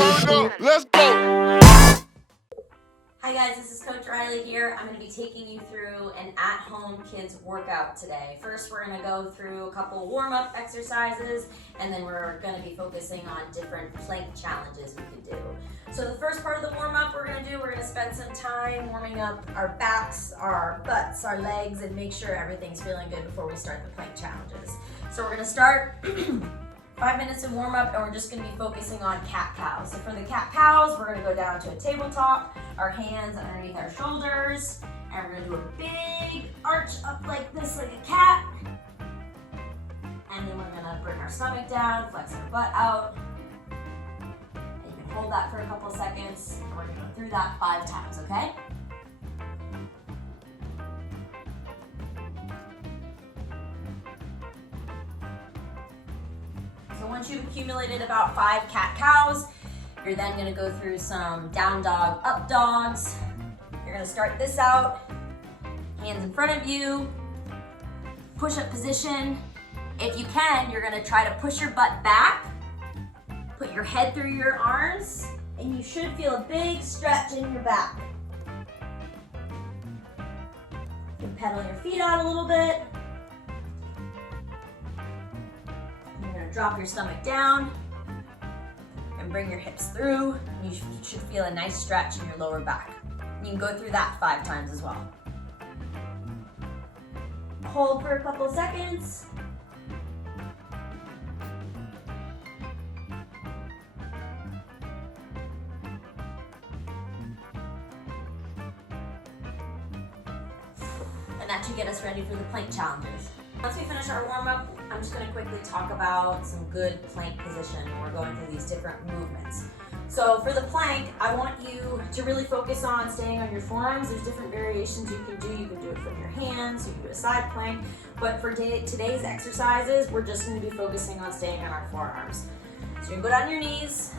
Turn up, let's go. Hi guys, this is Coach Rylee here. I'm going to be taking you through an at-home kids workout today. First, we're going to go through a couple warm-up exercises, and then we're going to be focusing on different plank challenges we can do. So the first part of the warm-up we're going to spend some time warming up our backs, our butts, our legs, and make sure everything's feeling good before we start the plank challenges. So we're going to start 5 minutes of warm up, and we're just going to be focusing on cat-cows. So for the cat-cows, we're going to go down to a tabletop, our hands underneath our shoulders, and we're going to do a big arch up like this, like a cat. And then we're going to bring our stomach down, flex our butt out. And you can hold that for a couple seconds, and we're going to go through that 5 times, okay? So once you've accumulated about 5 cat-cows, you're then going to go through some down dog, up dogs. You're going to start this out, hands in front of you, push-up position. If you can, you're going to try to push your butt back, put your head through your arms, and you should feel a big stretch in your back. You can pedal your feet out a little bit. Drop your stomach down and bring your hips through. You should feel a nice stretch in your lower back. You can go through that 5 times as well. Hold for a couple seconds. And that should get us ready for the plank challenges. Once we finish our warm-up, I'm just going to quickly talk about some good plank position when we're going through these different movements. So for the plank, I want you to really focus on staying on your forearms. There's different variations you can do. You can do it from your hands, you can do a side plank, but for today's exercises, we're just going to be focusing on staying on our forearms. So you can go down your knees.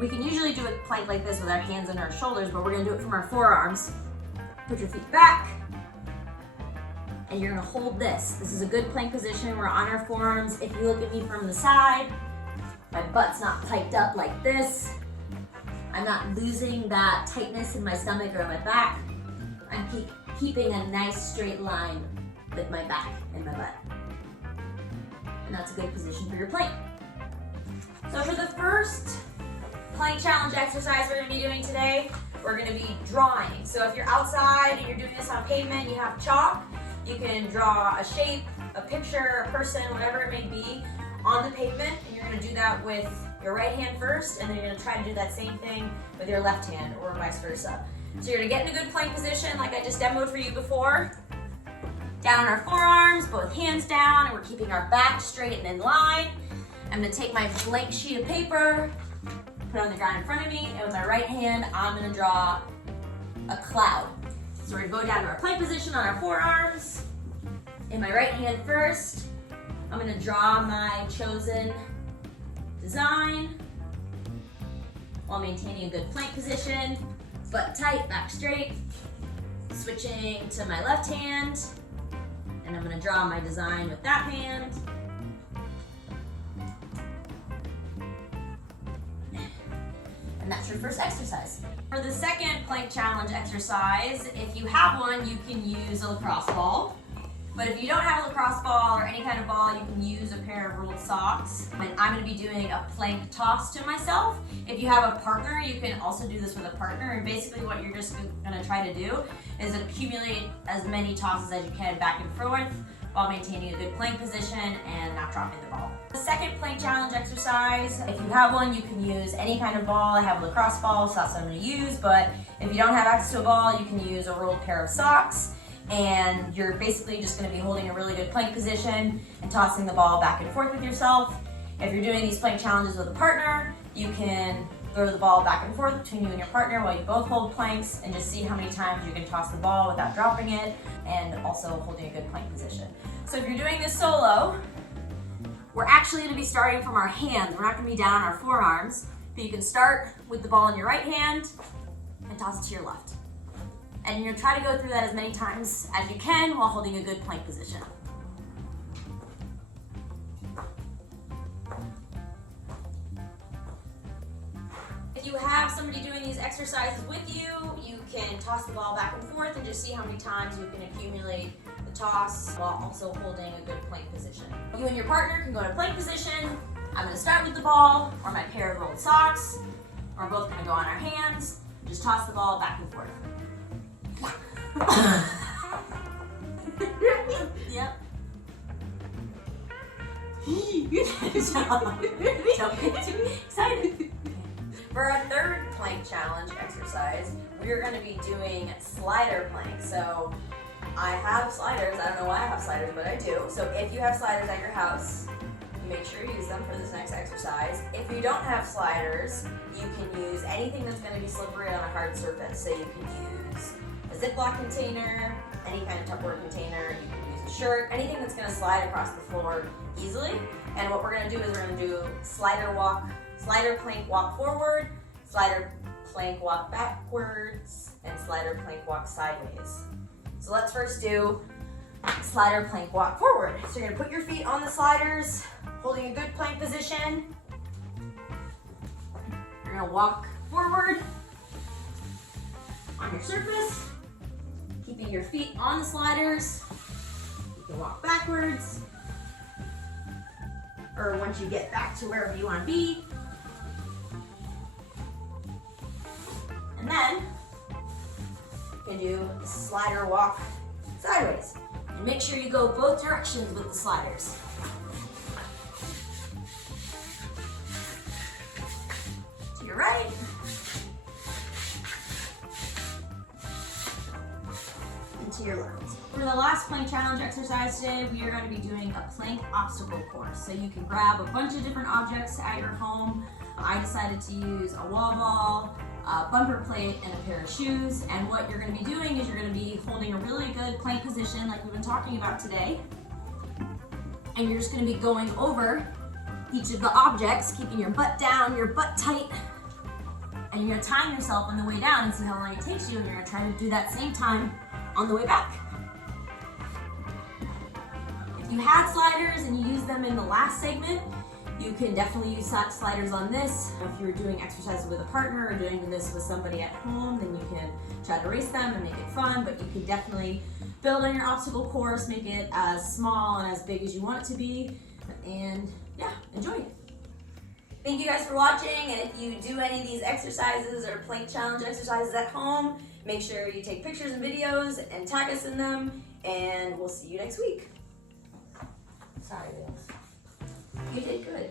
We can usually do a plank like this with our hands under our shoulders, but we're going to do it from our forearms. Put your feet back. And you're gonna hold this. This is a good plank position. We're on our forearms. If you look at me from the side, my butt's not piped up like this. I'm not losing that tightness in my stomach or my back. I'm keeping a nice straight line with my back and my butt. And that's a good position for your plank. So for the first plank challenge exercise we're gonna be doing today, we're gonna be drawing. So if you're outside and you're doing this on pavement, you have chalk, you can draw a shape, a picture, a person, whatever it may be, on the pavement, and you're going to do that with your right hand first, and then you're going to try to do that same thing with your left hand, or vice versa. So you're going to get in a good plank position like I just demoed for you before. Down on our forearms, both hands down, and we're keeping our back straight and in line. I'm going to take my blank sheet of paper, put it on the ground in front of me, and with my right hand, I'm going to draw a cloud. So we're going to go down to our plank position on our forearms. In my right hand first, I'm going to draw my chosen design while maintaining a good plank position. Butt tight, back straight. Switching to my left hand, and I'm going to draw my design with that hand. And that's your first exercise. For the second plank challenge exercise, if you have one, you can use a lacrosse ball. But if you don't have a lacrosse ball or any kind of ball, you can use a pair of rolled socks. And I'm going to be doing a plank toss to myself. If you have a partner, you can also do this with a partner. And basically what you're just going to try to do is accumulate as many tosses as you can back and forth while maintaining a good plank position and not dropping the ball. The second plank challenge exercise, if you have one, you can use any kind of ball. I have a lacrosse ball, so that's what I'm going to use, but if you don't have access to a ball, you can use a rolled pair of socks, and you're basically just going to be holding a really good plank position and tossing the ball back and forth with yourself. If you're doing these plank challenges with a partner, you can throw the ball back and forth between you and your partner while you both hold planks, and just see how many times you can toss the ball without dropping it, and also holding a good plank position. So if you're doing this solo, we're actually going to be starting from our hands. We're not going to be down on our forearms, but you can start with the ball in your right hand and toss it to your left. And you're going to try to go through that as many times as you can while holding a good plank position. If you have somebody doing these exercises with you, you can toss the ball back and forth and just see how many times you can accumulate the toss while also holding a good plank position. You and your partner can go to plank position. I'm gonna start with the ball or my pair of rolled socks. We're both gonna go on our hands, just toss the ball back and forth. Yep. Don't get too excited. For our third plank challenge exercise, we're going to be doing slider plank. So I have sliders. I don't know why I have sliders, but I do. So if you have sliders at your house, make sure you use them for this next exercise. If you don't have sliders, you can use anything that's going to be slippery on a hard surface. So you can use a Ziploc container, any kind of Tupperware container. You can use a shirt, anything that's going to slide across the floor easily. And what we're going to do is we're going to do slider plank walk forward, slider plank walk backwards, and slider plank walk sideways. So let's first do slider plank walk forward. So you're going to put your feet on the sliders, holding a good plank position. You're going to walk forward on your surface, keeping your feet on the sliders. You can walk backwards, or once you get back to wherever you want to be. And then you can do slider walk sideways. And make sure you go both directions with the sliders. To your right. And to your left. For the last plank challenge exercise today, we are going to be doing a plank obstacle course. So you can grab a bunch of different objects at your home. I decided to use a wall ball, a bumper plate, and a pair of shoes. And what you're going to be doing is you're going to be holding a really good plank position like we've been talking about today. And you're just going to be going over each of the objects, keeping your butt down, your butt tight. And you're going to time yourself on the way down and see how long it takes you. And you're going to try to do that same time on the way back. If you had sliders and you used them in the last segment, you can definitely use sliders on this. If you're doing exercises with a partner or doing this with somebody at home, then you can try to race them and make it fun, but you can definitely build on your obstacle course, make it as small and as big as you want it to be, and yeah, enjoy it. Thank you guys for watching, and if you do any of these exercises or plank challenge exercises at home, make sure you take pictures and videos and tag us in them, and we'll see you next week. Sorry, Vince. You did good.